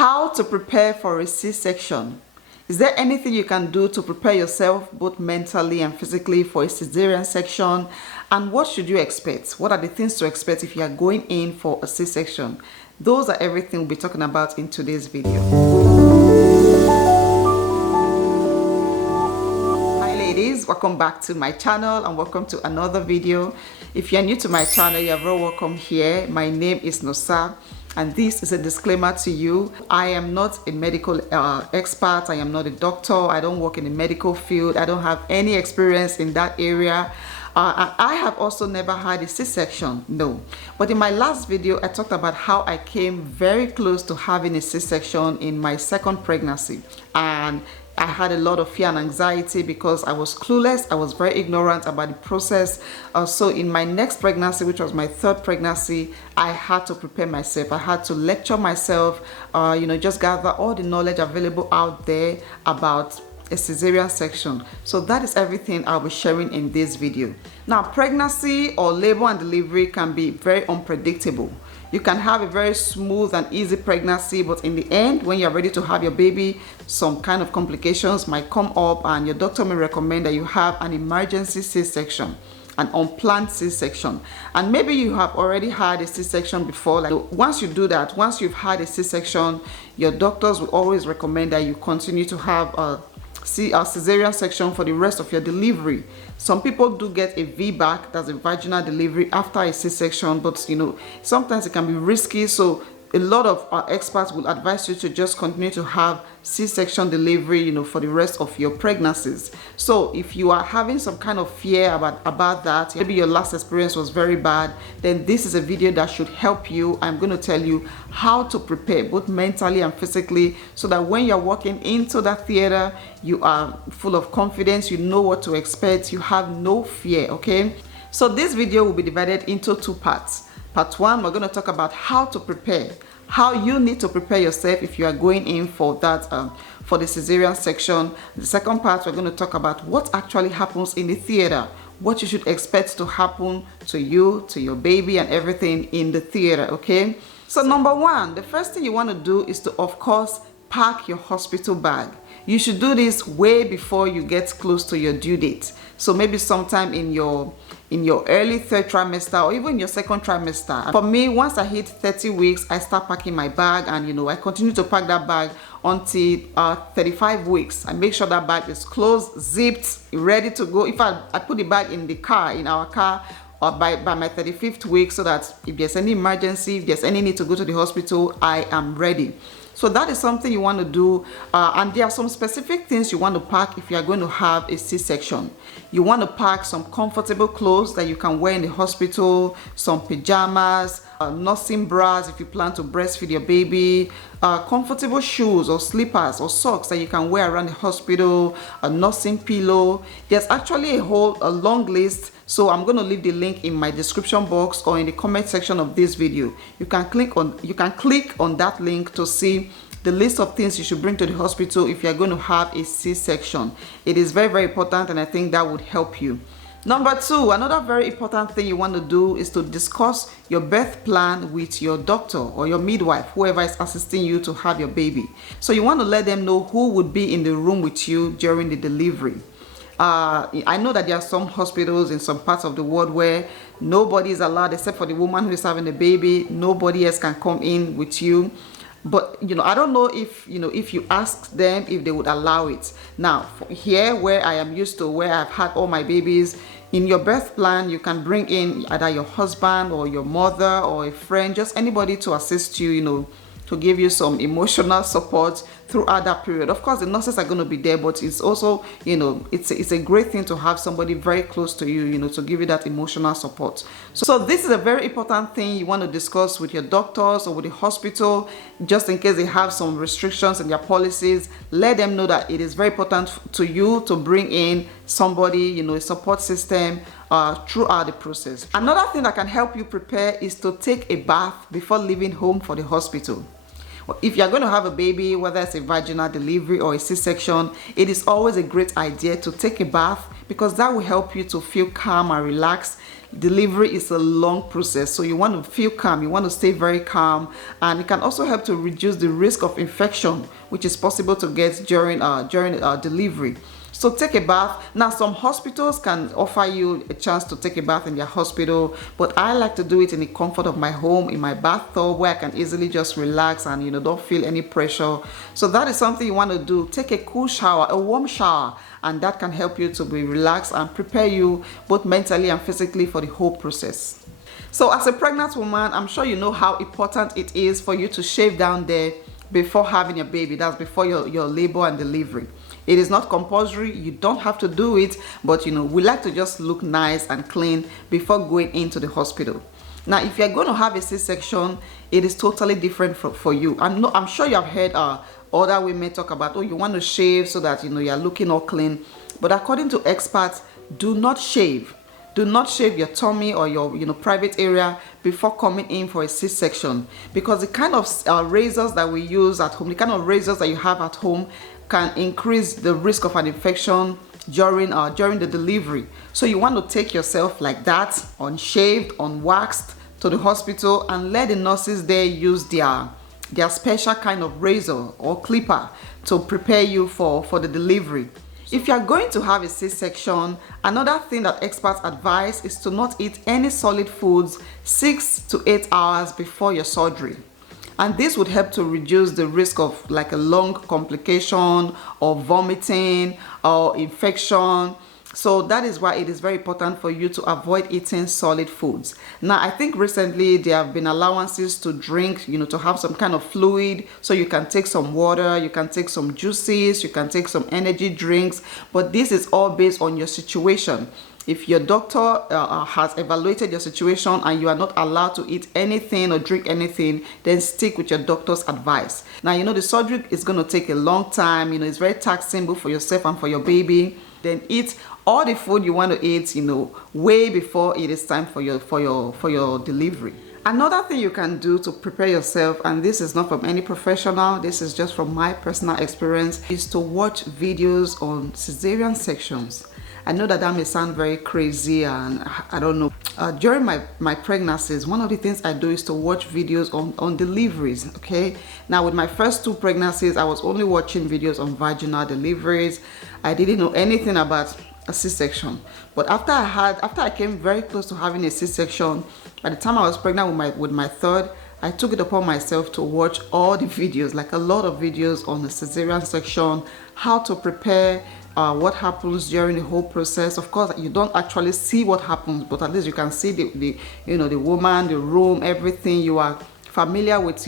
How to prepare for a C-section. Is there anything you can do to prepare yourself both mentally and physically for a cesarean section? And what should you expect? What are the things to expect if you are going in for a C-section? Those are everything we'll be talking about in today's video. Hi ladies, welcome back to my channel and welcome to another video. If you're new to my channel, you're very welcome here. My name is Nosa. And this is a disclaimer to you. I am not a medical expert. I am not a doctor. I don't work in the medical field. I don't have any experience in that area. And I have also never had a C-section, no. But in my last video, I talked about how I came very close to having a C-section in my second pregnancy. And I had a lot of fear and anxiety because I was clueless. I was very ignorant about the process. So in my next pregnancy, which was my third pregnancy, I had to prepare myself. I had to lecture myself, just gather all the knowledge available out there about a cesarean section. So that is everything I'll be sharing in this video. Now, pregnancy or labor and delivery can be very unpredictable. You can have a very smooth and easy pregnancy, but in the end, when you're ready to have your baby, some kind of complications might come up and your doctor may recommend that you have an emergency C-section, an unplanned C-section. And maybe you have already had a C-section before. Like, once you do that, once you've had a C-section, your doctors will always recommend that you continue to have a cesarean section for the rest of your delivery. Some people do get a VBAC, that's a vaginal delivery, after a C-section, but sometimes it can be risky. So a lot of experts will advise you to just continue to have C-section delivery, for the rest of your pregnancies. So if you are having some kind of fear about that, maybe your last experience was very bad, then this is a video that should help you. I'm going to tell you how to prepare both mentally and physically so that when you're walking into that theater, you are full of confidence, you know what to expect, you have no fear, okay? So this video will be divided into two parts. Part one, we're going to talk about how to prepare, how you need to prepare yourself if you are going in for that, for the cesarean section. The second part, we're going to talk about what actually happens in the theater, what you should expect to happen to you, to your baby and everything in the theater, okay? So number one, the first thing you want to do is to, of course, pack your hospital bag. You should do this way before you get close to your due date. So maybe sometime in your early third trimester or even your second trimester. For me, once I hit 30 weeks, I start packing my bag, and I continue to pack that bag until 35 weeks. I make sure that bag is closed, zipped, ready to go. If I put the bag in the car, in our car, or by my 35th week, so that if there's any emergency, if there's any need to go to the hospital, I am ready. So that is something you want to do, and there are some specific things you want to pack if you are going to have a C-section. You want to pack some comfortable clothes that you can wear in the hospital, some pajamas, nursing bras if you long to breastfeed your baby, comfortable shoes or slippers or socks that you can wear around the hospital, a nursing pillow. There's actually a long list. So I'm going to leave the link in my description box or in the comment section of this video. You can click on that link to see the list of things you should bring to the hospital if you're going to have a C-section. It is very, very important, and I think that would help you. Number two, another very important thing you want to do is to discuss your birth plan with your doctor or your midwife, whoever is assisting you to have your baby. So you want to let them know who would be in the room with you during the delivery. I know that there are some hospitals in some parts of the world where nobody is allowed except for the woman who is having the baby. Nobody else can come in with you. But I don't know if you ask them if they would allow it. Now here, where I am used to, where I've had all my babies, in your birth plan you can bring in either your husband or your mother or a friend, just anybody to assist you, to give you some emotional support throughout that period. Of course, the nurses are going to be there, but it's also, it's a great thing to have somebody very close to you, to give you that emotional support. So this is a very important thing you want to discuss with your doctors or with the hospital, just in case they have some restrictions in their policies. Let them know that it is very important to you to bring in somebody, a support system throughout the process. Another thing that can help you prepare is to take a bath before leaving home for the hospital. If you're going to have a baby, whether it's a vaginal delivery or a C-section, it is always a great idea to take a bath, because that will help you to feel calm and relaxed. Delivery is a long process, so you want to feel calm, you want to stay very calm, and it can also help to reduce the risk of infection, which is possible to get during delivery. So take a bath. Now, some hospitals can offer you a chance to take a bath in their hospital, but I like to do it in the comfort of my home, in my bathtub, where I can easily just relax and don't feel any pressure. So that is something you want to do. Take a cool shower, a warm shower, and that can help you to be relaxed and prepare you both mentally and physically for the whole process. So as a pregnant woman, I'm sure you know how important it is for you to shave down there before having your baby. That's before your labor and delivery. It is not compulsory, you don't have to do it, but we like to just look nice and clean before going into the hospital. Now, if you're going to have a C-section, it is totally different for you. I'm sure you have heard other women talk about, oh, you want to shave so that you're looking all clean. But according to experts, do not shave. Do not shave your tummy or your private area before coming in for a C-section, because the kind of razors that we use at home, the kind of razors that you have at home, can increase the risk of an infection during the delivery. So you want to take yourself like that, unshaved, unwaxed, to the hospital, and let the nurses there use their special kind of razor or clipper to prepare you for the delivery. If you are going to have a C-section, another thing that experts advise is to not eat any solid foods 6 to 8 hours before your surgery. And this would help to reduce the risk of like a lung complication or vomiting or infection. So that is why it is very important for you to avoid eating solid foods. Now, I think recently there have been allowances to drink, to have some kind of fluid. So you can take some water, you can take some juices, you can take some energy drinks. But this is all based on your situation. If your doctor has evaluated your situation and you are not allowed to eat anything or drink anything, then stick with your doctor's advice. Now, the surgery is going to take a long time. It's very taxing both for yourself and for your baby. Then eat all the food you want to eat, way before it is time for your delivery. Another thing you can do to prepare yourself, and this is not from any professional, this is just from my personal experience, is to watch videos on cesarean sections. I know that may sound very crazy, and I don't know. During my pregnancies, one of the things I do is to watch videos on deliveries, okay? Now, with my first 2 pregnancies, I was only watching videos on vaginal deliveries. I didn't know anything about a C-section. But after I came very close to having a C-section, by the time I was pregnant with my third, I took it upon myself to watch all the videos, like a lot of videos on the cesarean section, how to prepare, what happens during the whole process. Of course, you don't actually see what happens, but at least you can see the woman, the room, everything. You are familiar with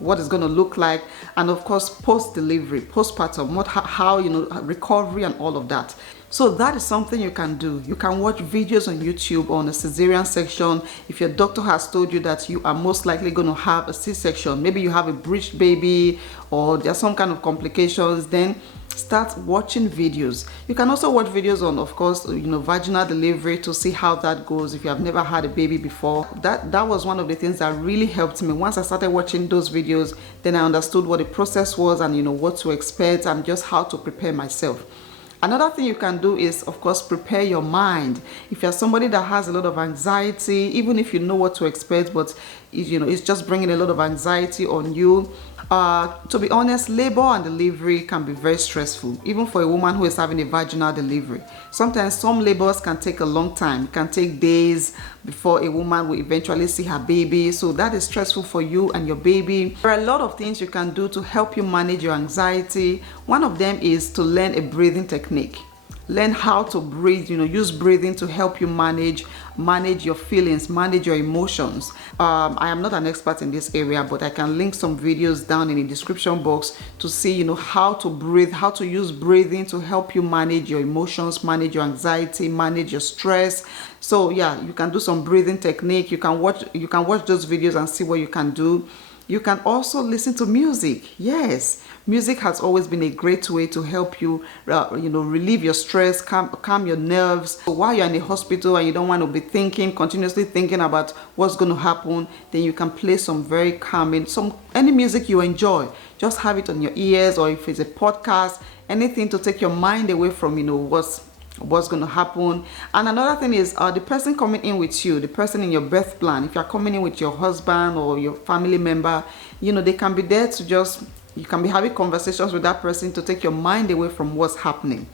what is going to look like, and of course post-delivery, postpartum, how recovery and all of that. So that is something you can do. You can watch videos on YouTube on the cesarean section. If your doctor has told you that you are most likely going to have a C-section, maybe you have a breech baby or there's some kind of complications, then start watching videos. You can also watch videos on, of course, vaginal delivery to see how that goes if you have never had a baby before. That was one of the things that really helped me. Once I started watching those videos, then I understood what the process was and what to expect and just how to prepare myself. Another thing you can do is, of course, prepare your mind. If you're somebody that has a lot of anxiety, even if you know what to expect, but it's just bringing a lot of anxiety on you. To be honest, labor and delivery can be very stressful, even for a woman who is having a vaginal delivery. Sometimes some labors can take a long time. It can take days before a woman will eventually see her baby. So that is stressful for you and your baby. There are a lot of things you can do to help you manage your anxiety. One of them is to learn a breathing technique. Learn how to breathe, use breathing to help you manage your feelings, manage your emotions. I am not an expert in this area, but I can link some videos down in the description box to see, how to breathe, how to use breathing to help you manage your emotions, manage your anxiety, manage your stress. So yeah, you can do some breathing technique. You can watch those videos and see what you can do. You can also listen to music. Yes, music has always been a great way to help you, relieve your stress, calm your nerves. So while you're in the hospital and you don't want to be continuously thinking about what's going to happen, then you can play some very calming, any music you enjoy. Just have it on your ears, or if it's a podcast, anything to take your mind away from, what's going to happen. And another thing is the person coming in with you, the person in your birth plan, if you're coming in with your husband or your family member, you know, they can be there to just, you can be having conversations with that person to take your mind away from what's happening.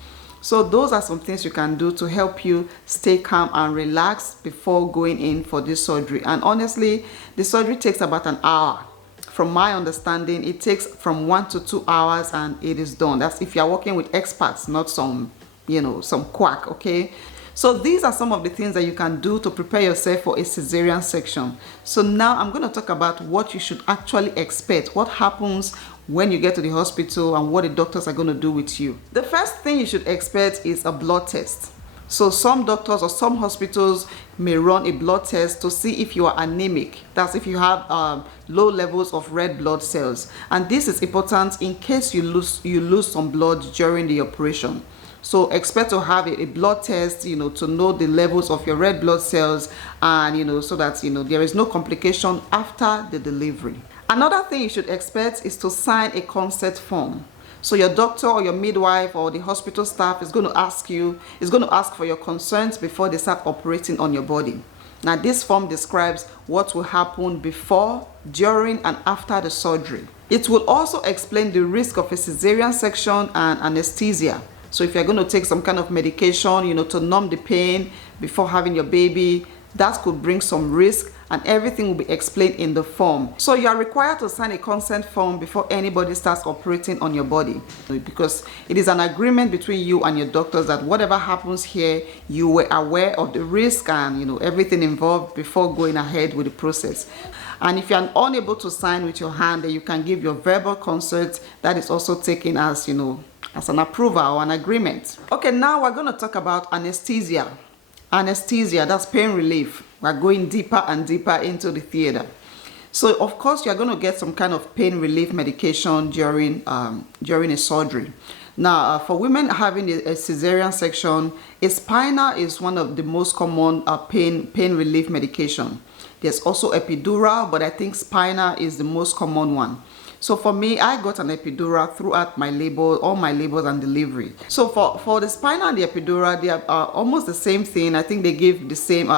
So those are some things you can do to help you stay calm and relaxed before going in for this surgery. And honestly, the surgery takes about an hour. From my understanding, it takes from 1 to 2 hours and it is done. That's if you're working with experts, not some, you know, some quack, okay? So these are some of the things that you can do to prepare yourself for a cesarean section. So now I'm going to talk about what you should actually expect, what happens when you get to the hospital and what the doctors are going to do with you. The first thing you should expect is a blood test. So some doctors or some hospitals may run a blood test to see if you are anemic. That's if you have low levels of red blood cells. And this is important in case you lose some blood during the operation. So expect to have a blood test, you know, to know the levels of your red blood cells, and, you know, so that, you know, there is no complication after the delivery. Another thing you should expect is to sign a consent form. So your doctor or your midwife or the hospital staff is going to ask for your consent before they start operating on your body. Now this form describes what will happen before, during and after the surgery. It will also explain the risk of a cesarean section and anesthesia. So if you're going to take some kind of medication, you know, to numb the pain before having your baby, that could bring some risk, and everything will be explained in the form. So you are required to sign a consent form before anybody starts operating on your body, because it is an agreement between you and your doctors that whatever happens here, you were aware of the risk and, you know, everything involved before going ahead with the process. And if you are unable to sign with your hand, then you can give your verbal consent. That is also taken as, you know, as an approval or an agreement. Okay, now we're going to talk about anesthesia. Anesthesia, that's pain relief. We're going deeper and deeper into the theater. So of course you're going to get some kind of pain relief medication during a surgery. Now for women having a cesarean section, a spinal is one of the most common pain relief medication. There's also epidural, but I think spinal is the most common one. So for me, I got an epidural throughout my labor, all my labors and delivery. So for the spinal and the epidural, they are almost the same thing. I think they give the same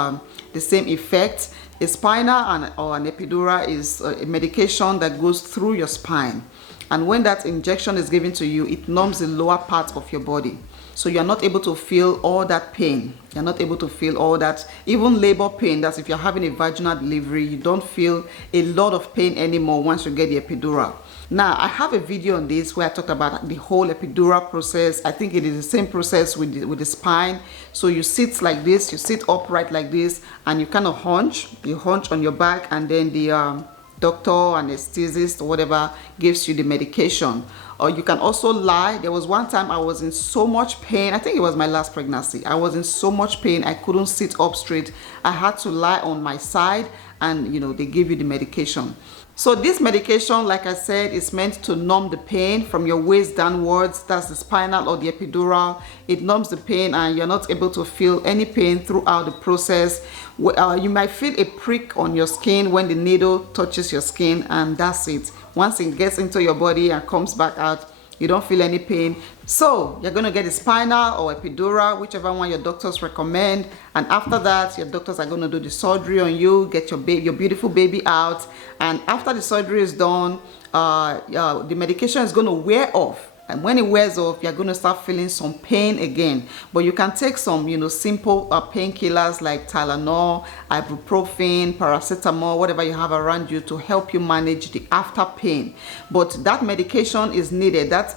effect. A spinal or an epidural is a medication that goes through your spine. And when that injection is given to you, it numbs the lower part of your body. So you're not able to feel all that pain. You're not able to feel all that, even labor pain. That's if you're having a vaginal delivery, you don't feel a lot of pain anymore once you get the epidural. Now, I have a video on this where I talked about the whole epidural process. I think it is the same process with the spine. So you sit like this, you sit upright like this, and you kind of hunch. You hunch on your back, and then the doctor, anesthetist, or whatever gives you the medication. Or you can also lie. There was one time I was in so much pain. I think it was my last pregnancy. I was in so much pain I couldn't sit up straight. I had to lie on my side, and, you know, they give you the medication. So this medication, like I said, is meant to numb the pain from your waist downwards. That's the spinal or the epidural. It numbs the pain and you're not able to feel any pain throughout the process. You might feel a prick on your skin when the needle touches your skin, and that's it. Once it gets into your body and comes back out, you don't feel any pain. So you're going to get a spinal or epidural, whichever one your doctors recommend. And after that, your doctors are going to do the surgery on you, get your beautiful baby out. And after the surgery is done, the medication is going to wear off. And when it wears off, you're going to start feeling some pain again. But you can take some, you know, simple painkillers like Tylenol, ibuprofen, paracetamol, whatever you have around you to help you manage the after pain. But that medication is needed. That's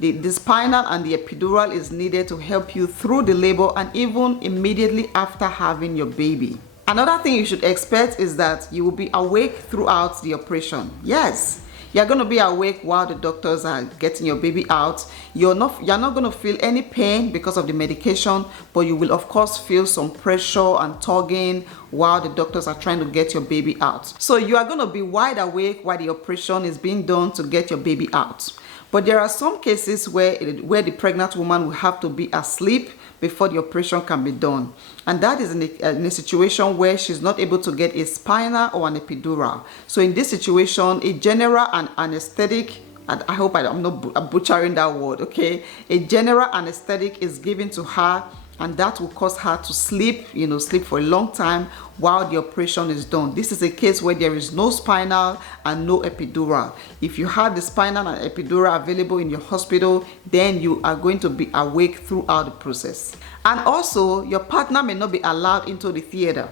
the spinal and the epidural is needed to help you through the labor and even immediately after having your baby. Another thing you should expect is that you will be awake throughout the operation. Yes. You're going to be awake while the doctors are getting your baby out. You're not going to feel any pain because of the medication, but you will of course feel some pressure and tugging while the doctors are trying to get your baby out. So you are going to be wide awake while the operation is being done to get your baby out. But there are some cases where the pregnant woman will have to be asleep before the operation can be done. And that is in a situation where she's not able to get a spinal or an epidural. So in this situation, a general and anesthetic I hope I'm not butchering that word, okay? A general anesthetic is given to her, and that will cause her to sleep, sleep for a long time while the operation is done. This is a case where there is no spinal and no epidural. If you have the spinal and epidural available in your hospital, then you are going to be awake throughout the process. And also, your partner may not be allowed into the theater.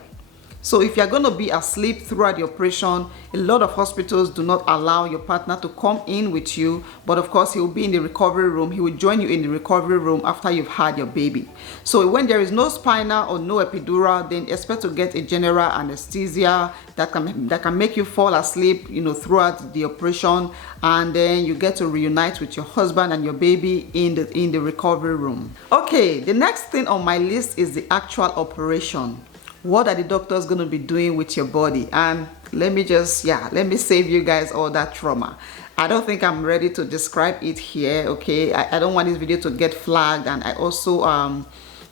So if you're going to be asleep throughout the operation, a lot of hospitals do not allow your partner to come in with you, but of course he will be in the recovery room. He will join you in the recovery room after you've had your baby. So when there is no spinal or no epidural, then expect to get a general anesthesia that can make you fall asleep, throughout the operation, and then you get to reunite with your husband and your baby in the recovery room. Okay, the next thing on my list is the actual operation. What are the doctors going to be doing with your body? And let me save you guys all that trauma. I don't think I'm ready to describe it here, okay? I don't want this video to get flagged, and I also I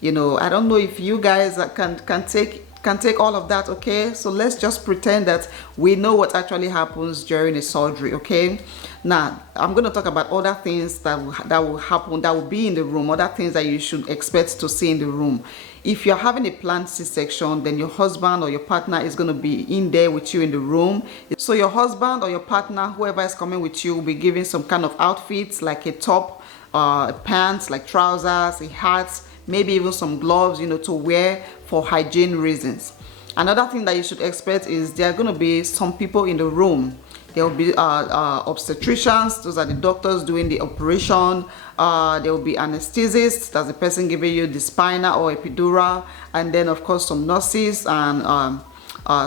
don't know if you guys can take all of that, okay? So let's just pretend that we know what actually happens during a surgery, okay? Now I'm going to talk about other things that will happen, that will be in the room, other things that you should expect to see in the room. If you're having a planned C-section, then your husband or your partner is going to be in there with you in the room. So your husband or your partner, whoever is coming with you, will be given some kind of outfits, like a top, pants, like trousers, a hat, maybe even some gloves, to wear for hygiene reasons. Another thing that you should expect is there are going to be some people in the room. There will be obstetricians, those are the doctors doing the operation. There will be anesthesists, that's the person giving you the spinal or epidural, and then of course some nurses and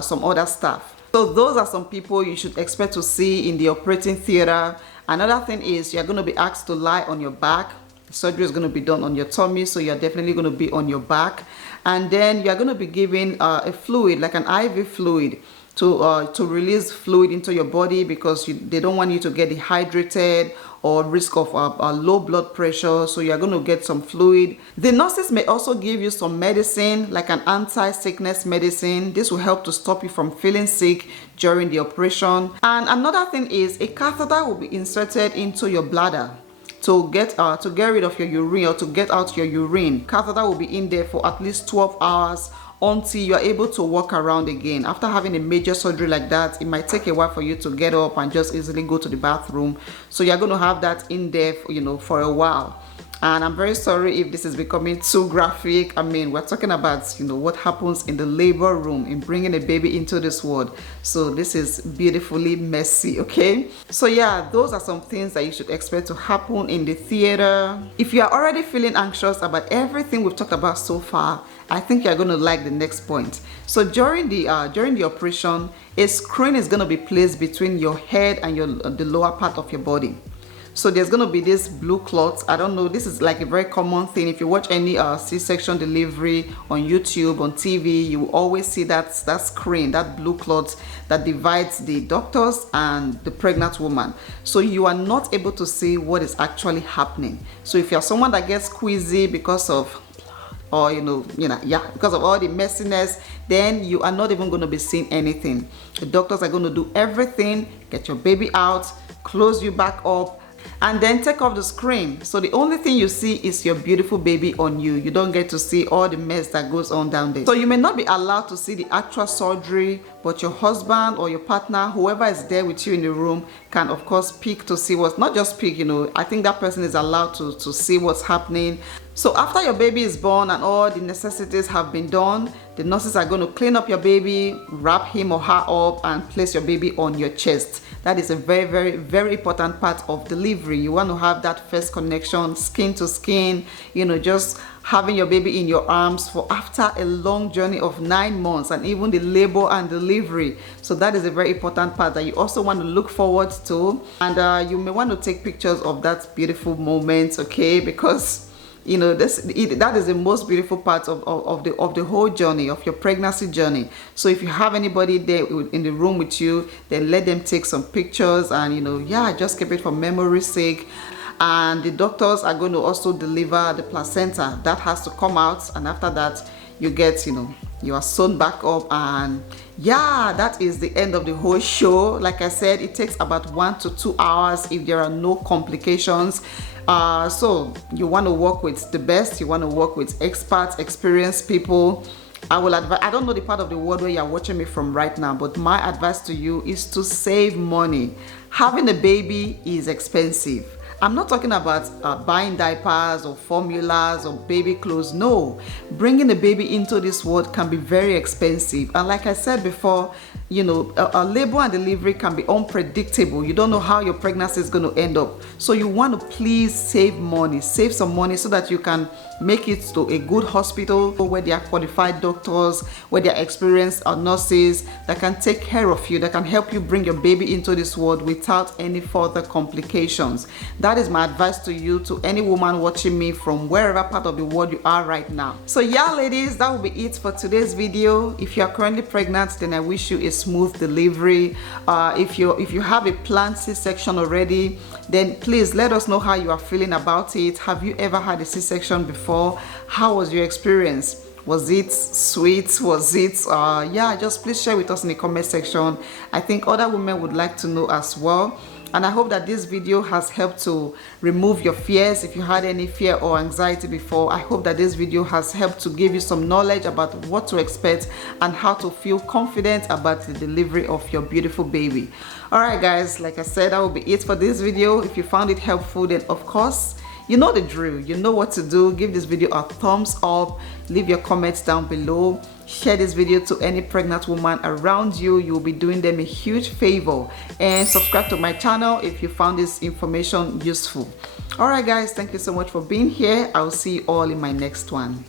some other staff. So those are some people you should expect to see in the operating theater. Another thing is you're going to be asked to lie on your back. The surgery is going to be done on your tummy, so you're definitely going to be on your back. And then you're going to be given a fluid, like an IV fluid, to release fluid into your body, because they don't want you to get dehydrated or risk of low blood pressure. So you're going to get some fluid. The nurses may also give you some medicine, like an anti-sickness medicine. This will help to stop you from feeling sick during the operation. And another thing is a catheter will be inserted into your bladder to get rid of your urine, or to get out your urine. Catheter will be in there for at least 12 hours until you are able to walk around again. After having a major surgery like that, it might take a while for you to get up and just easily go to the bathroom. So you're going to have that in there, for a while. And I'm very sorry if this is becoming too graphic. I mean, we're talking about, what happens in the labor room in bringing a baby into this world. So this is beautifully messy, okay? So yeah, those are some things that you should expect to happen in the theater. If you are already feeling anxious about everything we've talked about so far, I think you're going to like the next point. So during the operation, a screen is going to be placed between your head and the lower part of your body. So there's going to be this blue cloth. I don't know, this is like a very common thing. If you watch any C-section delivery on YouTube, on TV, you will always see that screen, that blue cloth that divides the doctors and the pregnant woman. So you are not able to see what is actually happening. So if you're someone that gets queasy because of because of all the messiness, then you are not even going to be seeing anything. The doctors are going to do everything, get your baby out, close you back up, and then take off the screen. So the only thing you see is your beautiful baby on you. You don't get to see all the mess that goes on down there. So you may not be allowed to see the actual surgery, but your husband or your partner, whoever is there with you in the room, can of course peek to see what's, not just peek, I think that person is allowed to see what's happening. So after your baby is born and all the necessities have been done, the nurses are going to clean up your baby, wrap him or her up, and place your baby on your chest. That is a very, very, very important part of delivery. You want to have that first connection, skin to skin, just having your baby in your arms for after a long journey of 9 months, and even the labor and delivery. So that is a very important part that you also want to look forward to. And you may want to take pictures of that beautiful moment, okay? Because that is the most beautiful part of the whole journey, of your pregnancy journey. So if you have anybody there in the room with you, then let them take some pictures, and just keep it for memory's sake. And the doctors are going to also deliver the placenta that has to come out, and after that you get you are sewn back up, and yeah, that is the end of the whole show. Like I said, it takes about 1 to 2 hours if there are no complications. So you want to work with the best, you want to work with experts, experienced people. I will advise, I don't know the part of the world where you're watching me from right now, but my advice to you is to save money. Having a baby is expensive. I'm not talking about buying diapers or formulas or baby clothes. No, bringing a baby into this world can be very expensive. And like I said before, you know, a labor and delivery can be unpredictable. You don't know how your pregnancy is going to end up. So you want to please save money, save some money so that you can make it to a good hospital where there are qualified doctors, where there are experienced nurses that can take care of you, that can help you bring your baby into this world without any further complications. That is my advice to you, to any woman watching me from wherever part of the world you are right now. So yeah, ladies, that will be it for today's video. If you are currently pregnant, then I wish you a smooth delivery. If you have a planned C-section already, then please let us know how you are feeling about it. Have you ever had a C-section before? How was your experience? Was it sweet? Was it yeah, just please share with us in the comment section. I think other women would like to know as well. And I hope that this video has helped to remove your fears. If you had any fear or anxiety before, I hope that this video has helped to give you some knowledge about what to expect and how to feel confident about the delivery of your beautiful baby. Alright guys, like I said, that will be it for this video. If you found it helpful, then of course, you know the drill. You know what to do. Give this video a thumbs up. Leave your comments down below. Share this video to any pregnant woman around you. You'll be doing them a huge favor. And subscribe to my channel if you found this information useful. Alright guys, thank you so much for being here. I'll see you all in my next one.